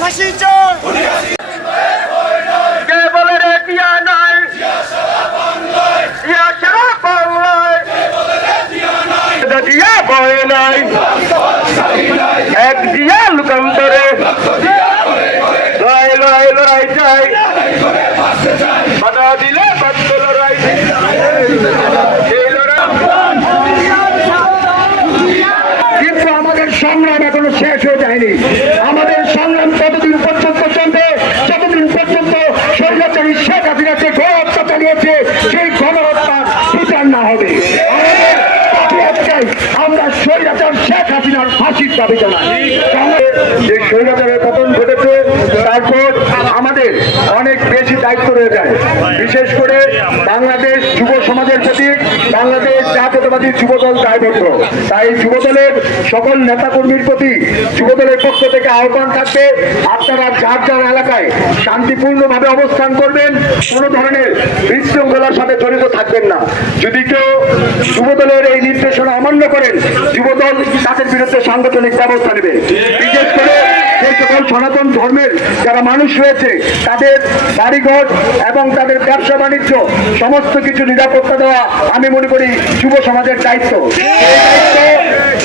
ফাঁসি চাই। দিয়া নাই। দিয়া সারা বাংলায়। দিয়া বয় নাই। এক দিয়া এখনও শেষ হয়ে যায়নি। আমাদের সংগ্রাম ততদিন পর্যন্ত চলবে, যতদিন পর্যন্ত স্বৈরাচারী শেখ হাসিনা যে গণহত্যা চালিয়েছে, সেই গণহত্যার বিচার না হবে। আমরা স্বৈরাচার শেখ হাসিনার ফাঁসির দাবি জানাই। যে পতন ঘটেছে, তারপর আমাদের অনেক বেশি দায়িত্ব রয়ে যায়। বিশেষ করে বাংলাদেশ যুব সমাজের প্রতি বাংলাদেশ জাতীয়তাবাদী যুবদল দায়বদ্ধ। তাই যুবদলের সকল নেতাকর্মীর প্রতি যুবদলের পক্ষ থেকে আহ্বান থাকবে, আপনারা যার যার এলাকায় শান্তিপূর্ণভাবে অবস্থান করবেন, কোনো ধরনের বিশৃঙ্খলার সাথে জড়িত থাকবেন না। যদি কেউ যুবদলের এই নির্দেশনা অমান্য করেন যুবদল তাদের বিরুদ্ধে সাংগঠনিক ব্যবস্থা নেবে। সেই সকল সনাতন ধর্মের যারা মানুষ রয়েছে, তাদের বাড়িঘর এবং তাদের ব্যবসা বাণিজ্য, সমস্ত কিছু নিরাপত্তা দেওয়া আমি মনে করি যুব সমাজের দায়িত্ব।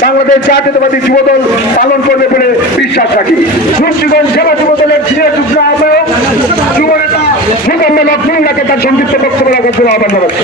বাংলাদেশ জাতীয়তাবাদী যুবদল পালন করবে বলে বিশ্বাস রাখি। মুন্সিগঞ্জ জেলা যুবদলের সিনিয়র যুগ্ম আহ্বায়ক যুব নেতা মোকাম্মল আব্দুল্লাহকে তার সংযুক্ত বক্তব্য রাখার জন্য আহ্বান জানাচ্ছি।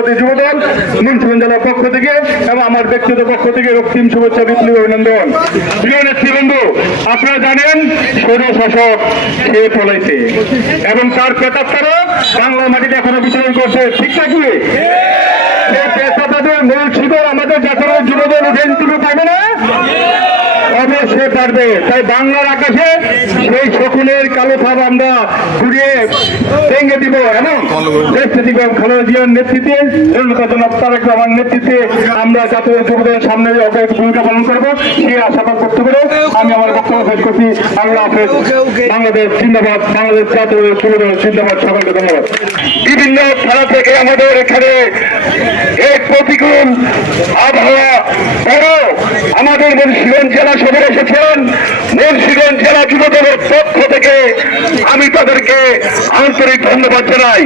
জাতীয়বাদী যুবদল মুন্সিগঞ্জ জেলার পক্ষ থেকে এবং আমার ব্যক্তিগত পক্ষ থেকে রক্তিম শুভেচ্ছা বিপ্লবী অভিনন্দন। প্রিয় নেতৃবৃন্দ, আপনারা জানেন সৌর শাসক খেয়ে পলাইছে এবং তার প্রেতাত্মারও বাংলা মাটিতে এখনও বিচরণ করছে। ঠিক নাকি মূল শিকড় আমাদের জাতীয় যুবদল উঠে পারবে তাই বাংলার আকাশে সেই শকুনের কালো ভাব আমরা ঘুরিয়ে ভেঙে দিব এবং দেশপ্রীতি খালেদা জিয়ার নেতৃত্বে জনাব তারেক রহমান নেতৃত্বে আমরা জাতীয় যুবদের সামনে অগ্রগতি ভূমিকা পালন করব। সেই আশাবাদ করতে করে আমি আমার বক্তব্য শেষ করছি। আল্লাহ হাফেজ। বাংলাদেশ জিন্দাবাদ, বাংলাদেশ জাতীয় যুবদল জিন্দাবাদ সকলকে ধন্যবাদ। বিভিন্ন খেলা থেকে আমাদের এখানে এই প্রতিকূল আবহাওয়া। বড় আমাদের মুন্সিগঞ্জ জেলা সদরে এসেছেন। মুন্সিগঞ্জ জেলা যুবদলের পক্ষ থেকে আমি তাদেরকে আন্তরিক ধন্যবাদ জানাই।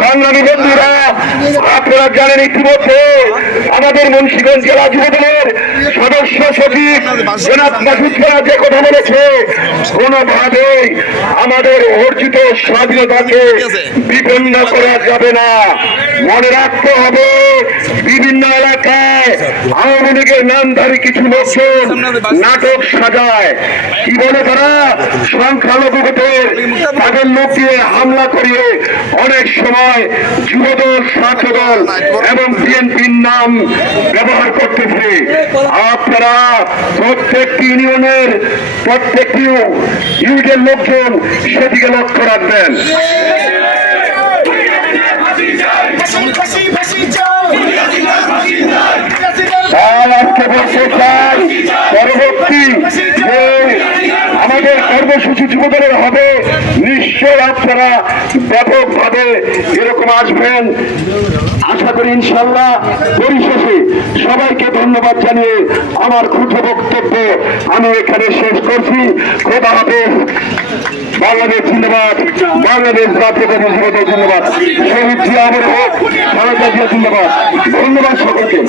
সংগ্রামী বন্ধুরা, আপনারা জানেন ইতিমধ্যে আমাদের মুন্সিগঞ্জ জেলা যুবদলের সদস্য সচিব জনাব মাসুদ যে কথা বলেছে কোনোভাবেই আমাদের অর্জিত স্বাধীনতাকে বিপন্ন করা যাবে না। মনে রাখতে হবে, বিভিন্ন এলাকায় আওয়ামী লীগের নামধারী কিছু লোকজন নাটক সাজায়। কি বলে তারা? সংখ্যালঘুদের তাদের লোক দিয়ে হামলা করিয়ে অনেক সময় যুবদল, ছাত্রদল এবং বিএনপির নাম ব্যবহার করতেছে। আপনারা প্রত্যেকটি ইউনিয়নের, প্রত্যেকটি ইউনিটের লোকজন সেদিকে লক্ষ্য রাখবেন ফাঁসি ফাঁসি চাই আমাদের কর্মসূচি যুবদলের হবে, নিশ্চয় আপনারা ব্যাপকভাবে এরকম আসবেন। আশা করি ইনশাল্লাহ পরিশেষে সবাইকে ধন্যবাদ জানিয়ে আমার ক্ষুদ্র বক্তব্য আমি এখানে শেষ করছি। খোদা হাফেজ। বাংলাদেশ জিন্দাবাদ। বাংলাদেশ জাতীয় যুবদল জিন্দাবাদ। শহীদ জিয়া হোক জিন্দাবাদ। ধন্যবাদ সকলকে।